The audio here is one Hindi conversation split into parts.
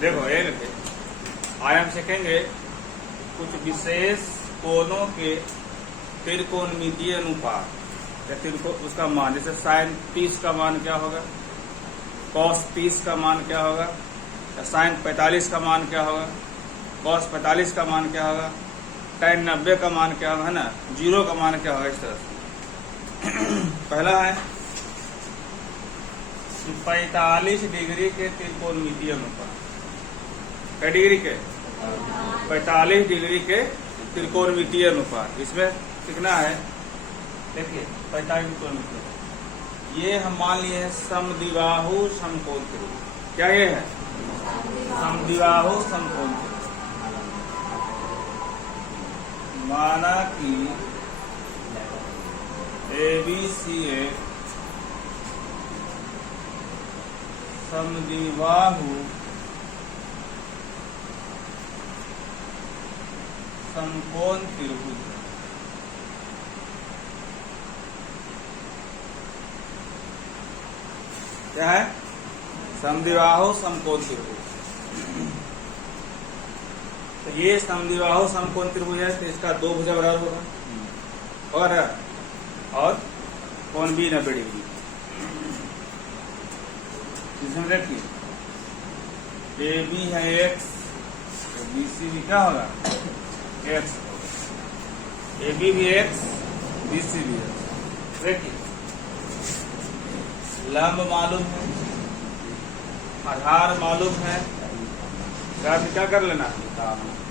देखो ये लिखे, आज हम सीखेंगे कुछ विशेष कोणों के त्रिकोणमितीय अनुपात या उसका मान। जैसे साइन 30 का मान क्या होगा, कॉस 30 का मान क्या होगा, या साइन 45 का मान क्या होगा, कॉस 45 का मान क्या होगा, tan 90 का मान क्या होगा, है ना, 0 का मान क्या होगा, इस तरह से। पहला है 45 डिग्री के त्रिकोणमितीय अनुपात। क्या डिग्री के? 45 डिग्री के त्रिकोणमितीय अनुपात। इसमें कितना है देखिए, 45 त्रिकोणमितीय। ये हम मान लिए हैं समद्विबाहु समकोण त्रिभुज। क्या ये है? समद्विबाहु समकोण त्रिभुज। माना कि ABCA समद्विबाहु समकोण त्रिभुज। क्या है? समद्विबाहु समकोण त्रिभुज। तो ये समद्विबाहु समकोण त्रिभुज है, तो इसका दो भुजा बराबर होगा और कोण भी 90 डिग्री। इसमें देखिए AB है x, तो BC भी क्या होगा? x। AB भी x, BC भी x। देखिए लंब मालूम है, आधार मालूम है, कर्व क्या कर लेना?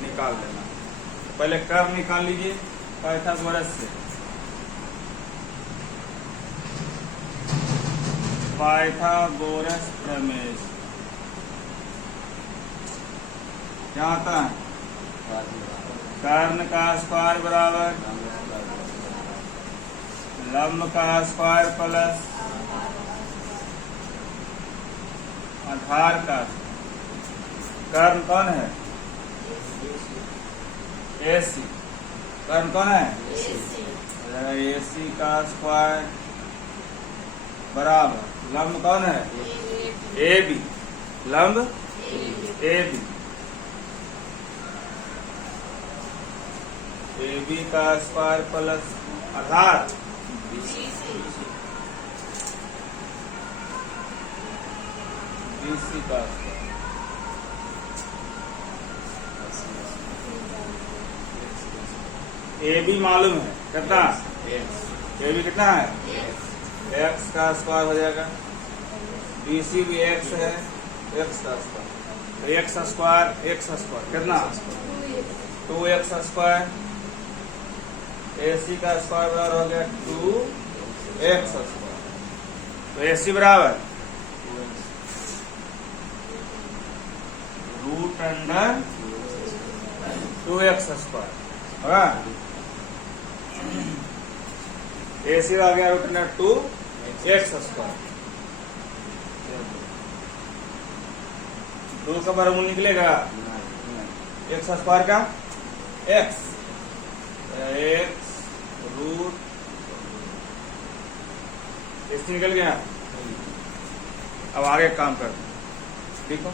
निकाल लेना। पहले कर्व निकाल लीजिए पाइथागोरस से। पाइथागोरस प्रमेय क्या आता है? कर्ण का स्क्वायर बराबर लंब का स्क्वायर प्लस आधार का। कर्ण कौन है? AC। कर्ण कौन है? AC का स्क्वायर बराबर लंब कौन है? AB। लंब AB। AB का स्क्वायर प्लस आधार BC का स्क्वायर। AB मालूम है कितना? AB कितना है? x का स्क्वायर हो जाएगा। BC भी x है, x का स्क्वायर। x स्क्वायर कितना? 2x square. AC का स्क्वायर बराबर हो गया 2x स्क्वायर। तो AC बराबर √अंडर 2x स्क्वायर होगा। AC आ गया √अंडर 2x स्क्वायर। 2 का वर्गमूल निकलेगा x स्क्वायर का x रूट इस निकल गया। अब आगे काम करते हैं, ठीक हो?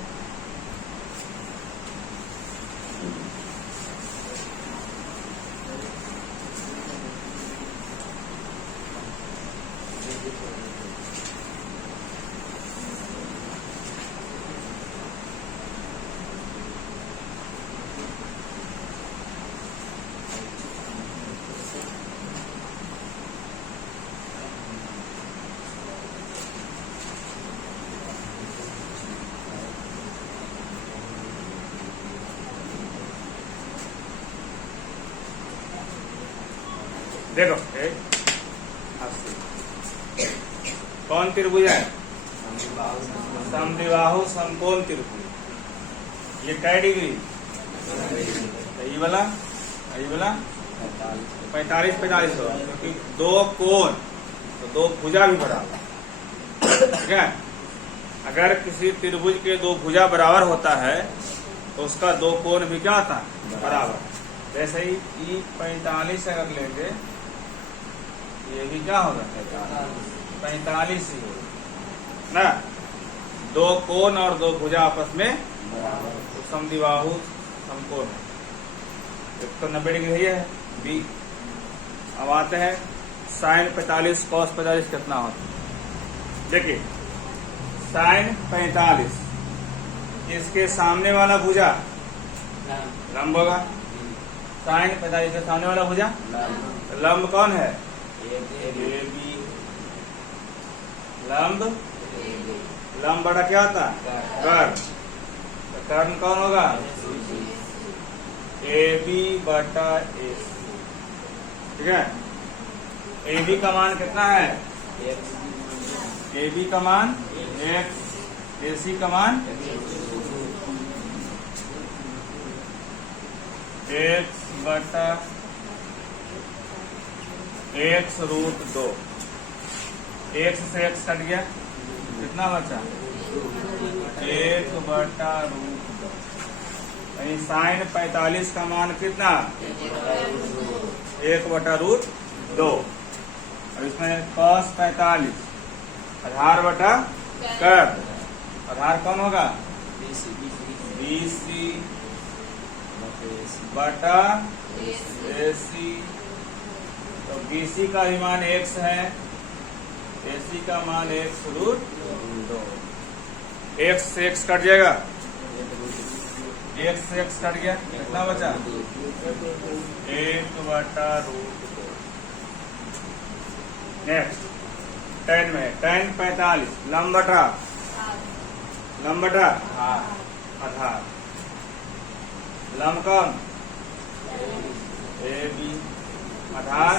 देखो कौन त्रिभुज है? समद्विबाहु समकोण त्रिभुज। ये कै डिग्री? ये वाला 45 होगा, क्योंकि दो कोण तो दो भुजा भी बराबर। ठीक है, अगर किसी त्रिभुज के दो भुजा बराबर होता है तो उसका दो कोण भी क्या होता है? बराबर। वैसे ही E45 अगर लेंगे, ये भी क्या होगा? 45 ही होगा ना। दो कोण और दो भुजा आपस में तो समद्विबाहु समकोण है। 190 डिग्री है बी। अब आते हैं साइन 45 कॉस 45 कितना होता है। देखिए साइन 45 इसके सामने वाला भुजा लंब होगा। साइन 45 के सामने वाला भुजा लंब कौन है? A B. लंब लंब बड़ा क्या होता है? कर्ण। तो कर्ण कौन होगा? ए बी बटा ए सी। ठीक है। ए बी का मान कितना है? ए बी का मान x, ए सी का मान x बटा x रूट 2। x से x कट गया, कितना बचा? 1 बटा रूट 2। यानी साइन 45 का मान कितना? 1 बटा रूट 2। और इसमें कॉस 45 आधार बटा कर्ण। आधार कौन होगा? BC बटा AC। तो BC का भी मान x है, AC का मान x रूट 2। x से x कट जाएगा, x से x कट गया, कितना बचा? 1 बटा रूट 2। नेक्स्ट tan में tan 45 लंब बटा आधार। लंब कौन? A B. आधार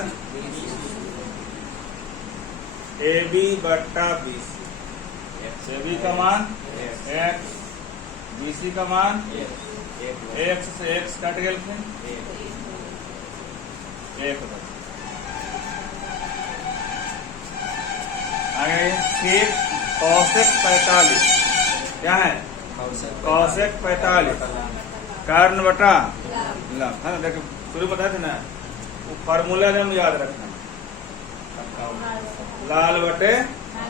ए बी बट्टा बी सी। ए बी का मान x, बी सी का मान x से x कट गया, एक बचा। आगे सेक कौशिक 45 क्या है? कौशिक 45 कर्ण बटा लंब है ना। देखो शुरू बताए थे ना, वो फार्मूला जब याद रखना, लाल बटे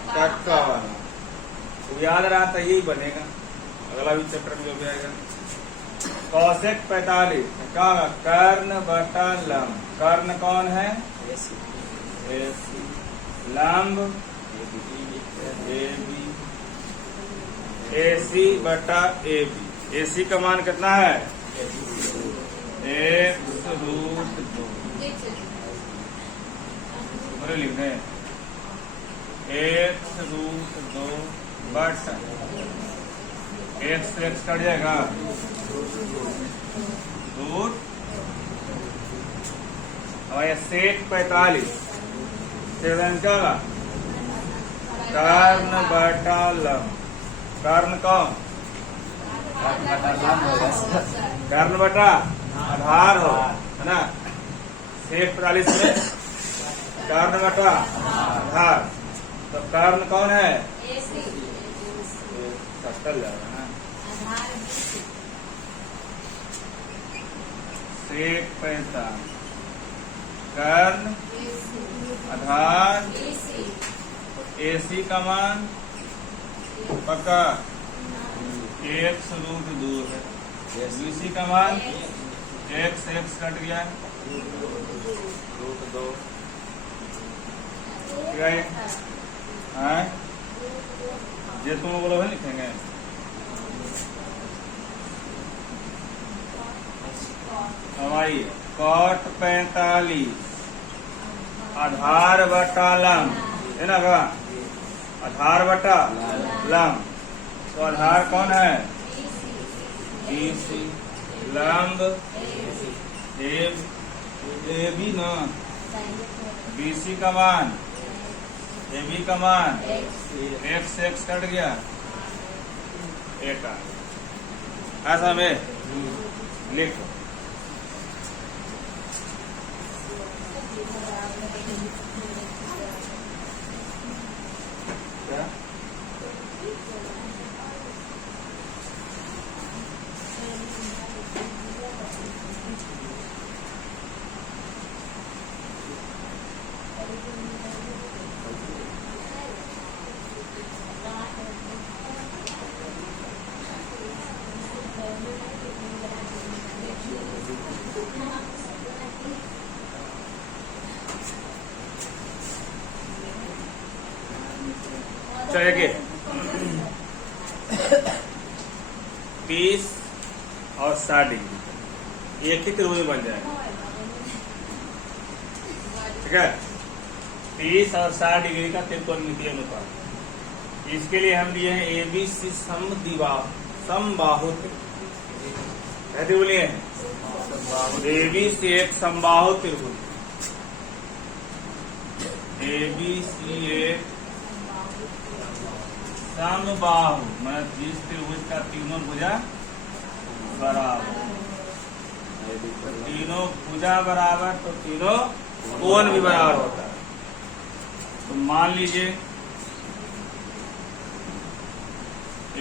कक्का वाला वो याद रहा तो यही बनेगा। अगला भी चैप्टर में जो भी आएगा कौशिक 45 क्या होगा? कर्ण बटा लंब। कर्ण कौन है? लंब ए बी। AC बटा ए बी। AC का मान कितना है? x root 2। लिख रहे x रूट 2 बटा x से x कट जाएगा रूट। और ये सेक 45 सेवन क्या होगा? कर्ण बटा लंब। कर्ण कौन? कर्ण बटा आधार हो है ना। सेक 45 में कर्ण बटा आधार। तो कर्ण कौन है? कटल जाएगा ना। सेक 45 कर्ण आधार AC का मान पक्का x रूट 2 है। BC का मान x कट गया रूट 2। ये तुम लोग बोलो है लिखेंगे। हमारी cot 45 आधार बटा लंब है ना का? आधार बटा लंब। तो आधार कौन है? BC। लंब ए बी ना। BC का मान AB का मान x कट गया एक। ऐसा में लिख इसका देखिए 30 और 60 डिग्री एक ही त्रिभुज बन जाएगा। ठीक है, 30 और 60 डिग्री का त्रिकोणमितीय अनुपात। इसके लिए हम लिए हैं ABC समबाहु कहते बोलिए ABC एक समबाहु त्रिभुज, ABC एक समबाहु मतलब जिस त्रिभुज का तीनों भुजा बराबर, तीनों भुजा बराबर तो तीनों कोण भी बराबर होता है। तो मान लीजिए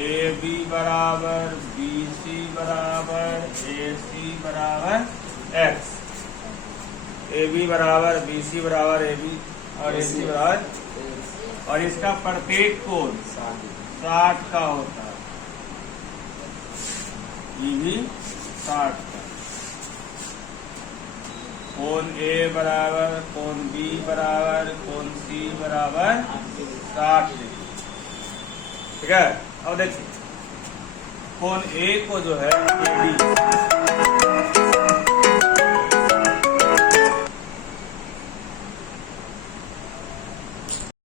AB बराबर BC बराबर AC बराबर X, AB बराबर BC बराबर AB और AC बराबर, और इसका प्रत्येक कोण 60 का होता है, ये भी 60 का। कोण A बराबर कोण B बराबर कोण C बराबर 60 डिग्री। ठीक है, अब देखिए कोण A को जो है AB